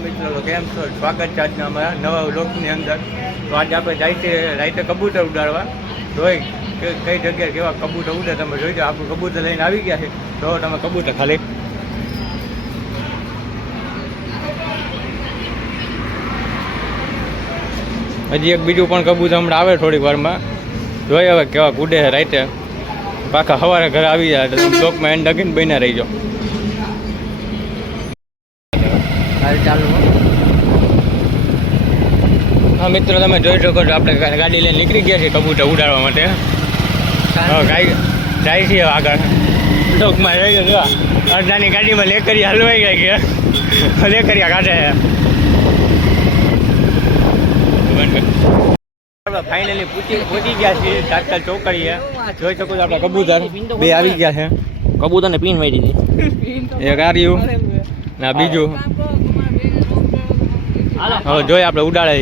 મિત્રો કેમ છો? સ્વાગત છે આજના અમારા નવા વ્લોગની અંદર. તો આજે આપણે જાય છે રાઈતે કબૂતર ઉડાડવા. જોઈ કઈ જગ્યાએ કેવા કબૂતર ઉડે તમે જોઈ જાઓ. આપણું કબૂતર લઈને આવી ગયા છે. તો તમે કબૂતર ખાલી હજી એક બીજું પણ કબૂતર હમણાં આવે થોડીક વારમાં. જોઈ હવે કેવા ઉડે છે રાઈતે. પાછા સવારે ઘરે આવી જાય એટલે બ્લોકમાં એન્ડ લગીને બન્યા રહીજો. ચાલુ હા મિત્રો, તમે જોઈ શકો છો આપણે ગાડી લઈને નીકળી ગયા છીએ કબૂતર ઉડાડવા માટે. ગાડી જાય છે આગળ બ્લોકમાં રહી ગયો. અડધાની ગાડીમાં લેકરિયા હલવાઈ ગઈ ગયા. લેકરિયા કાઢે આપણે ફાઇનલી પહોંચી ગયા છીએ તાત્કાલ ચોકડીએ. જોઈ શકો છો આપણે કબૂતર બે આવી ગયા છે. કબૂતરને પીન મારી દીધી. એક આર્યું ના બીજું હવે જોઈએ આપણે ઉડાડે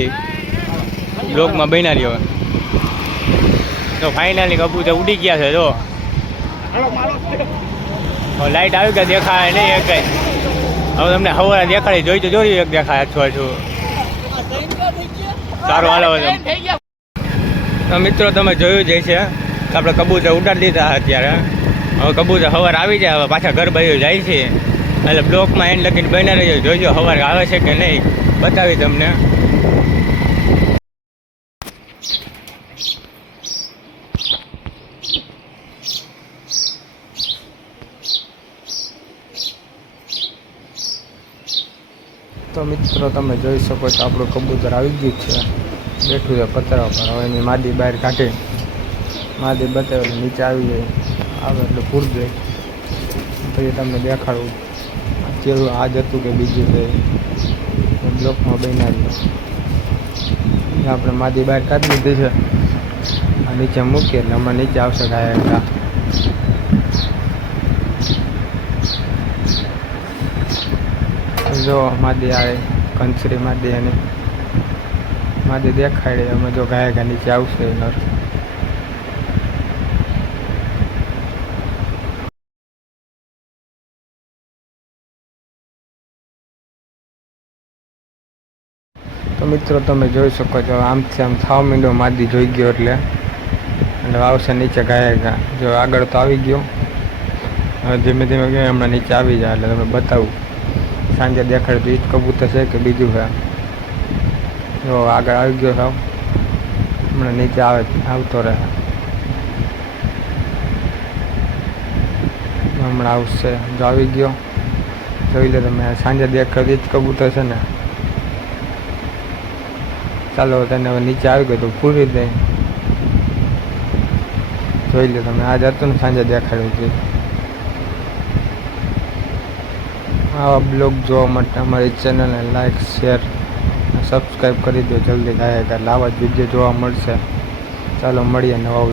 બ્લોકમાં બન્યા રહ્યો. તો ફાઇનલી કબૂતર ઉડી ગયા છે. જો લાઈટ આવી ગયા દેખાય નહીં એક કઈ. હવે તમને સવારે દેખાડી જોઈ તો જોયું એક દેખાય અથવા છું સારું હાલો. તો મિત્રો તમે જોયું જ છે આપણે કબૂતર ઉડાડી દીધા અત્યારે. હવે કબૂતર સવારે આવી જાય. હવે પાછા ઘર બાજુ જાય છે એટલે બ્લોકમાં એન્ડ લગીને બન્યા રહેજો. જોઈજો સવારે આવે છે કે નહીં બતાવી તમને. તો મિત્રો તમે જોઈ શકો છો આપણું કબૂતર આવી ગયું છે. બેઠું છે પતરા પર. હવે એની માદી બહાર કાઢી માદી બતાવે એટલે નીચે આવી જાય. આવે એટલે પૂર જાય પછી તમને દેખાડવું ચેલું આજ હતું કે બીજું છે બ્લોકમાં બનાવી. આપણે માદી બહાર કાઢી લીધી છે. આ નીચે મૂકીએ એટલે અમારે નીચે આવશે ગાયક. જો માદી આવે કંચરી માદી અને માદી દેખાડે અમે જો ગાયકા નીચે આવશે. તો મિત્રો તમે જોઈ શકો છો આમથી આમ થાવ મીંડો માદી જોઈ ગયો એટલે આવશે નીચે ગાયકા. જો આગળ તો આવી ગયો. હવે ધીમે ધીમે ગયો હમણાં નીચે આવી જાય એટલે તમે બતાવું સાંજે દેખાડે તો ઈજ કબૂતર છે કે બીજું છે. જો આગળ આવી ગયો સાવ હમણાં નીચે આવતો રહે. હમણાં આવશે. જો આવી ગયો જોઈ લે તમે. સાંજે દેખાડે ઈજ કબૂતર છે ને. ચાલો તને હવે નીચે આવી ગયો તો પૂરી દે. જોઈ લે તમે. આજ હતું ને સાંજે દેખાડ્યું હતું. આવા બ્લોગ જોવા માટે અમારી ચેનલને લાઈક શેર સબસ્ક્રાઈબ કરી દો જલ્દી ગાયક. એટલે આવા જ વિડીયો જોવા મળશે. ચાલો મળીએ નવા.